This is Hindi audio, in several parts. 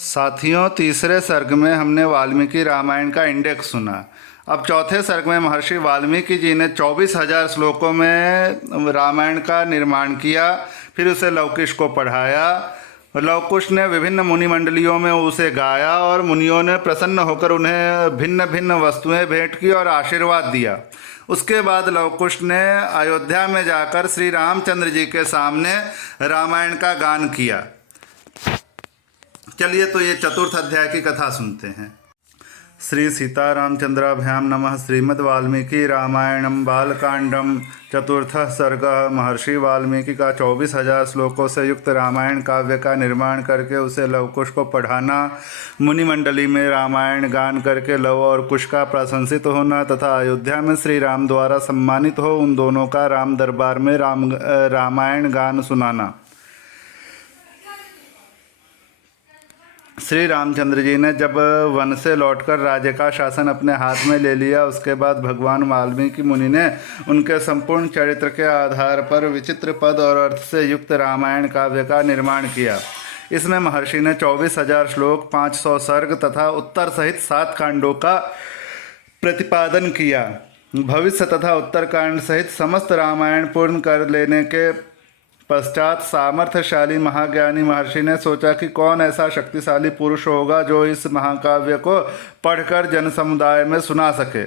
साथियों, तीसरे सर्ग में हमने वाल्मीकि रामायण का इंडेक्स सुना। अब चौथे सर्ग में महर्षि वाल्मीकि जी ने 24,000 श्लोकों में रामायण का निर्माण किया। फिर उसे लवकुश को पढ़ाया। लवकुश ने विभिन्न मुनि मंडलियों में उसे गाया और मुनियों ने प्रसन्न होकर उन्हें भिन्न भिन्न वस्तुएं भेंट की और आशीर्वाद दिया। उसके बाद लवकुश ने अयोध्या में जाकर श्री रामचंद्र जी के सामने रामायण का गान किया। चलिए तो ये चतुर्थ अध्याय की कथा सुनते हैं। श्री सीता रामचंद्राभ्याम नमः। श्रीमद् वाल्मीकि रामायणम बालकांडम चतुर्थ सर्ग। महर्षि वाल्मीकि का 24,000 श्लोकों से युक्त रामायण काव्य का निर्माण करके उसे लवकुश को पढ़ाना, मुनिमंडली में रामायण गान करके लव और कुश का प्रशंसित होना तथा अयोध्या में श्री राम द्वारा सम्मानित हो उन दोनों का राम दरबार में रामायण गान सुनाना। श्री रामचंद्र जी ने जब वन से लौटकर राज्य का शासन अपने हाथ में ले लिया, उसके बाद भगवान वाल्मीकि मुनि ने उनके संपूर्ण चरित्र के आधार पर विचित्र पद और अर्थ से युक्त रामायण काव्य का निर्माण किया। इसमें महर्षि ने 24,000 श्लोक, 500 सर्ग तथा उत्तर सहित 7 कांडों का प्रतिपादन किया। भविष्य तथा उत्तरकांड सहित समस्त रामायण पूर्ण कर लेने के पश्चात सामर्थ्यशाली महाज्ञानी महर्षि ने सोचा कि कौन ऐसा शक्तिशाली पुरुष होगा जो इस महाकाव्य को पढ़कर जन समुदाय में सुना सके।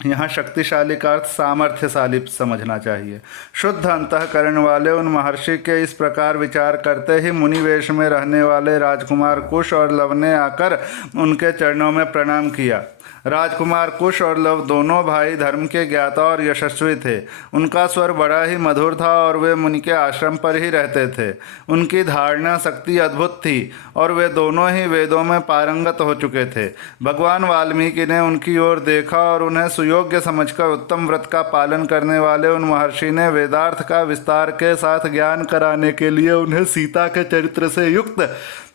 यहाँ शक्तिशाली का अर्थ सामर्थ्यशाली समझना चाहिए। शुद्ध अंतःकरण वाले उन महर्षि के इस प्रकार विचार करते ही मुनिवेश में रहने वाले राजकुमार कुश और लव ने आकर उनके चरणों में प्रणाम किया। राजकुमार कुश और लव दोनों भाई धर्म के ज्ञाता और यशस्वी थे। उनका स्वर बड़ा ही मधुर था और वे मुनि के आश्रम पर ही रहते थे। उनकी धारणा शक्ति अद्भुत थी और वे दोनों ही वेदों में पारंगत हो चुके थे। भगवान वाल्मीकि ने उनकी ओर देखा और उन्हें सुयोग्य समझकर उत्तम व्रत का पालन करने वाले उन महर्षि ने वेदार्थ का विस्तार के साथ ज्ञान कराने के लिए उन्हें सीता के चरित्र से युक्त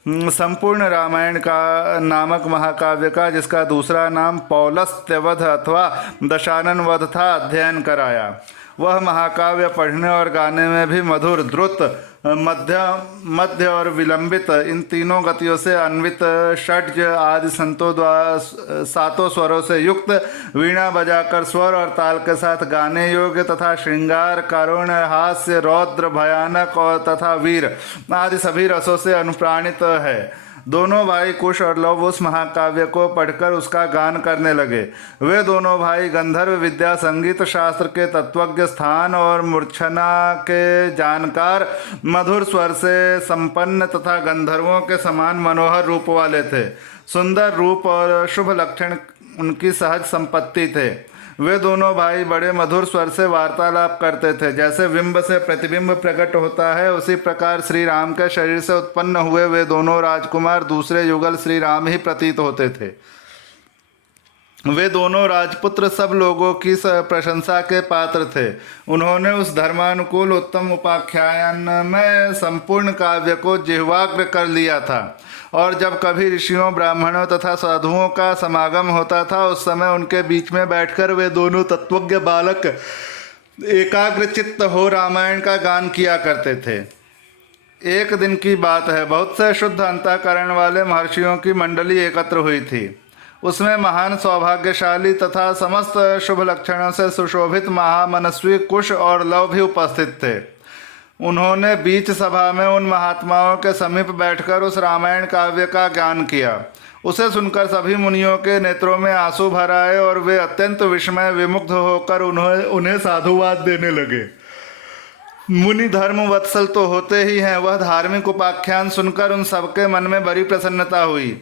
संपूर्ण रामायण का नामक महाकाव्य का, जिसका दूसरा नाम पौलस्त्य वध अथवा दशानन वध था, अध्ययन कराया। वह महाकाव्य पढ़ने और गाने में भी मधुर, द्रुत, मध्य और विलंबित, इन तीनों गतियों से अन्वित, षड्ज आदि संतों द्वारा 7 स्वरों से युक्त, वीणा बजाकर स्वर और ताल के साथ गाने योग्य तथा श्रृंगार, करुण, हास्य, रौद्र, भयानक और तथा वीर आदि सभी रसों से अनुप्राणित है। दोनों भाई कुश और लव उस महाकाव्य को पढ़कर उसका गान करने लगे। वे दोनों भाई गंधर्व विद्या, संगीत शास्त्र के तत्वज्ञ, स्थान और मूर्छना के जानकार, मधुर स्वर से संपन्न तथा गंधर्वों के समान मनोहर रूप वाले थे। सुंदर रूप और शुभ लक्षण उनकी सहज संपत्ति थे। वे दोनों भाई बड़े मधुर स्वर से वार्तालाप करते थे। जैसे बिंब से प्रतिबिंब प्रकट होता है, उसी प्रकार श्री राम के शरीर से उत्पन्न हुए वे दोनों राजकुमार दूसरे युगल श्री राम ही प्रतीत होते थे। वे दोनों राजपुत्र सब लोगों की प्रशंसा के पात्र थे। उन्होंने उस धर्मानुकूल उत्तम उपाख्यान में संपूर्ण काव्य को जिह्वाग्र कर लिया था और जब कभी ऋषियों, ब्राह्मणों तथा साधुओं का समागम होता था, उस समय उनके बीच में बैठकर वे दोनों तत्वज्ञ बालक एकाग्र चित्त हो रामायण का गान किया करते थे। एक दिन की बात है, बहुत से शुद्ध अंतःकरण वाले महर्षियों की मंडली एकत्र हुई थी। उसमें महान सौभाग्यशाली तथा समस्त शुभ लक्षणों से सुशोभित महामनस्वी कुश और लव भी उपस्थित थे। उन्होंने बीच सभा में उन महात्माओं के समीप बैठकर उस रामायण काव्य का गान किया। उसे सुनकर सभी मुनियों के नेत्रों में आंसू भर आए और वे अत्यंत विस्मय विमुग्ध होकर उन्हें साधुवाद देने लगे। मुनि धर्म वत्सल तो होते ही हैं, वह धार्मिक उपाख्यान सुनकर उन सबके मन में बड़ी प्रसन्नता हुई।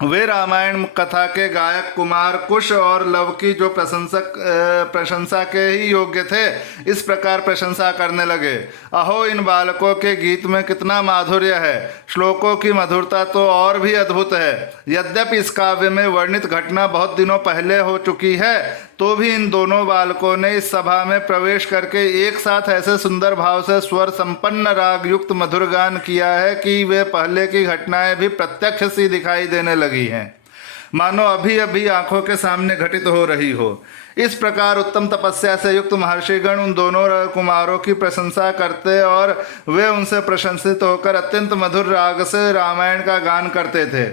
वे रामायण कथा के गायक कुमार कुश और लव की जो प्रशंसा के ही योग्य थे, इस प्रकार प्रशंसा करने लगे। अहो, इन बालकों के गीत में कितना माधुर्य है! श्लोकों की मधुरता तो और भी अद्भुत है। यद्यपि इस काव्य में वर्णित घटना बहुत दिनों पहले हो चुकी है, तो भी इन दोनों बालकों ने इस सभा में प्रवेश करके एक साथ ऐसे सुंदर भाव से स्वर संपन्न राग युक्त मधुर गान किया है कि वे पहले की घटनाएं भी प्रत्यक्ष सी दिखाई देने लगी हैं। मानो अभी अभी आंखों के सामने घटित हो रही हो। इस प्रकार उत्तम तपस्या से युक्त महर्षिगण उन दोनों कुमारों की प्रशंसा करते और वे उनसे प्रशंसित होकर अत्यंत मधुर राग से रामायण का गान करते थे।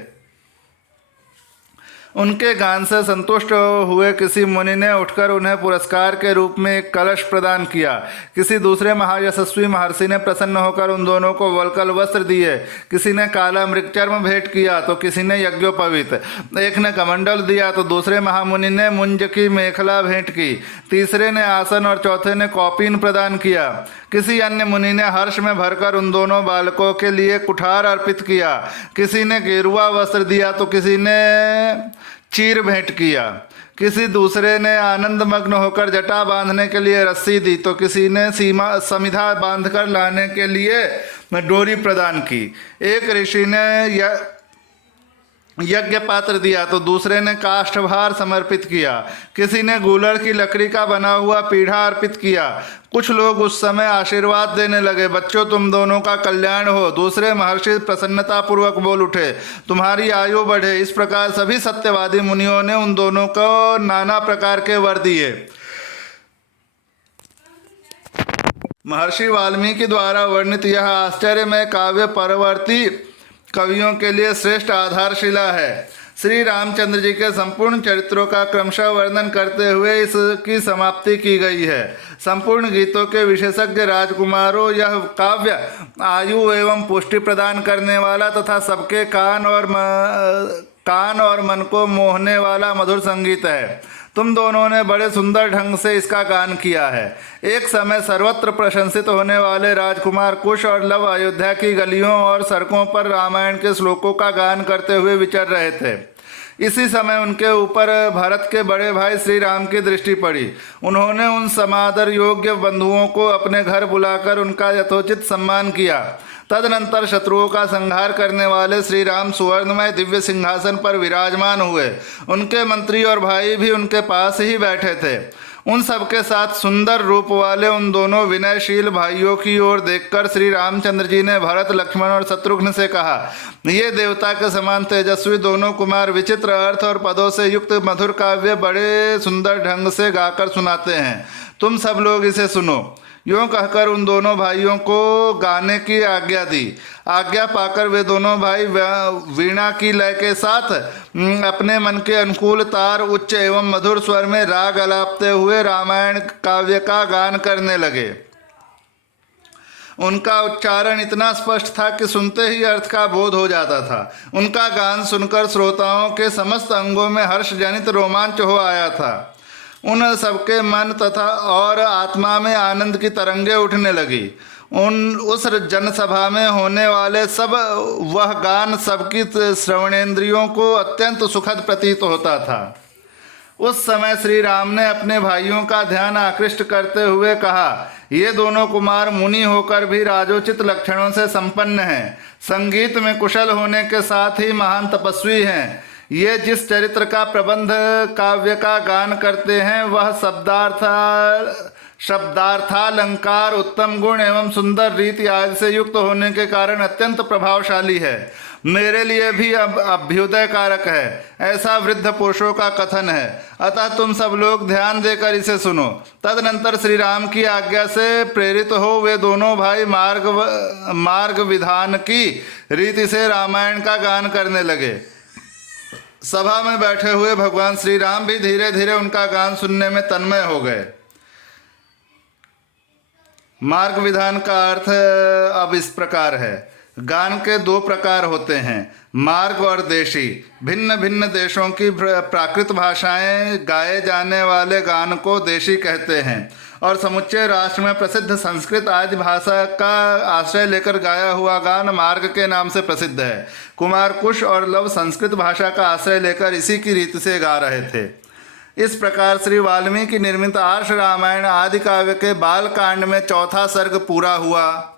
उनके गान से संतुष्ट हुए किसी मुनि ने उठकर उन्हें पुरस्कार के रूप में एक कलश प्रदान किया। किसी दूसरे महायशस्वी महर्षि ने प्रसन्न होकर उन दोनों को वल्कल वस्त्र दिए। किसी ने काला मृगचर्म भेंट किया तो किसी ने यज्ञोपवीत, एक ने कमंडल दिया तो दूसरे महामुनि ने मुंज की मेखला भेंट की, तीसरे ने आसन और चौथे ने कौपीन प्रदान किया। किसी अन्य मुनि ने हर्ष में भरकर उन दोनों बालकों के लिए कुठार अर्पित किया। किसी ने गेरुआ वस्त्र दिया तो किसी ने चीर भेंट किया। किसी दूसरे ने आनंद मग्न होकर जटा बांधने के लिए रस्सी दी तो किसी ने समिधा बांधकर लाने के लिए डोरी प्रदान की। एक ऋषि ने यज्ञ पात्र दिया तो दूसरे ने काष्ठभार समर्पित किया। किसी ने गूलर की लकड़ी का बना हुआ पीढ़ा अर्पित किया। कुछ लोग उस समय आशीर्वाद देने लगे, बच्चों तुम दोनों का कल्याण हो। दूसरे महर्षि प्रसन्नता पूर्वक बोल उठे, तुम्हारी आयु बढ़े। इस प्रकार सभी सत्यवादी मुनियों ने उन दोनों को नाना प्रकार के वर दिए। महर्षि वाल्मीकि द्वारा वर्णित यह आश्चर्यमय काव्य परवर्ती कवियों के लिए श्रेष्ठ आधारशिला है। श्री रामचंद्र जी के संपूर्ण चरित्रों का क्रमशः वर्णन करते हुए इसकी समाप्ति की गई है। संपूर्ण गीतों के विशेषज्ञ राजकुमारों, यह काव्य आयु एवं पुष्टि प्रदान करने वाला तथा सबके कान और मन को मोहने वाला मधुर संगीत है। तुम दोनों ने बड़े सुंदर ढंग से इसका गान किया है। एक समय सर्वत्र प्रशंसित होने वाले राजकुमार कुश और लव अयोध्या की गलियों और सड़कों पर रामायण के श्लोकों का गान करते हुए विचर रहे थे। इसी समय उनके ऊपर भरत के बड़े भाई श्री राम की दृष्टि पड़ी। उन्होंने उन समादर योग्य बंधुओं को अपने घर बुलाकर उनका यथोचित सम्मान किया। तदनंतर शत्रुओं का संहार करने वाले श्री राम सुवर्णमय दिव्य सिंहासन पर विराजमान हुए। उनके मंत्री और भाई भी उनके पास ही बैठे थे। उन सबके साथ सुंदर रूप वाले उन दोनों विनयशील भाइयों की ओर देखकर श्री रामचंद्र जी ने भरत, लक्ष्मण और शत्रुघ्न से कहा, ये देवता के समान तेजस्वी दोनों कुमार विचित्र अर्थ और पदों से युक्त मधुर काव्य बड़े सुंदर ढंग से गाकर सुनाते हैं। तुम सब लोग इसे सुनो। यूँ कहकर उन दोनों भाइयों को गाने की आज्ञा दी। आज्ञा पाकर वे दोनों भाई वीणा की लय के साथ अपने मन के अनुकूल तार उच्च एवं मधुर स्वर में राग अलापते हुए रामायण काव्य का गान करने लगे। उनका उच्चारण इतना स्पष्ट था कि सुनते ही अर्थ का बोध हो जाता था। उनका गान सुनकर श्रोताओं के समस्त अंगों में हर्ष जनित रोमांच हो आया था। उन सबके मन तथा और आत्मा में आनंद की तरंगे उठने लगी। उस जनसभा में होने वाले सब वह गान सबकी श्रवणेंद्रियों को अत्यंत सुखद प्रतीत होता था। उस समय श्री राम ने अपने भाइयों का ध्यान आकृष्ट करते हुए कहा, ये दोनों कुमार मुनि होकर भी राजोचित लक्षणों से संपन्न हैं। संगीत में कुशल होने के साथ ही महान तपस्वी हैं। ये जिस चरित्र का प्रबंध काव्य का गान करते हैं वह शब्दार्थालंकार, उत्तम गुण एवं सुंदर रीति आदि से युक्त होने के कारण अत्यंत प्रभावशाली है। मेरे लिए भी अब अभ्युदय कारक है, ऐसा वृद्ध पुरुषों का कथन है। अतः तुम सब लोग ध्यान देकर इसे सुनो। तदनंतर श्री राम की आज्ञा से प्रेरित हो वे दोनों भाई मार्ग विधान की रीति से रामायण का गान करने लगे। सभा में बैठे हुए भगवान श्री राम भी धीरे धीरे उनका गान सुनने में तन्मय हो गए। मार्ग विधान का अर्थ अब इस प्रकार है। गान के दो प्रकार होते हैं, मार्ग और देशी। भिन्न भिन्न देशों की प्राकृत भाषाएं गाए जाने वाले गान को देशी कहते हैं और समुच्चय राष्ट्र में प्रसिद्ध संस्कृत आदि भाषा का आश्रय लेकर गाया हुआ गान मार्ग के नाम से प्रसिद्ध है। कुमार कुश और लव संस्कृत भाषा का आश्रय लेकर इसी की रीति से गा रहे थे। इस प्रकार श्री वाल्मीकि निर्मित आर्ष रामायण आदि काव्य के बाल कांड में चौथा सर्ग पूरा हुआ।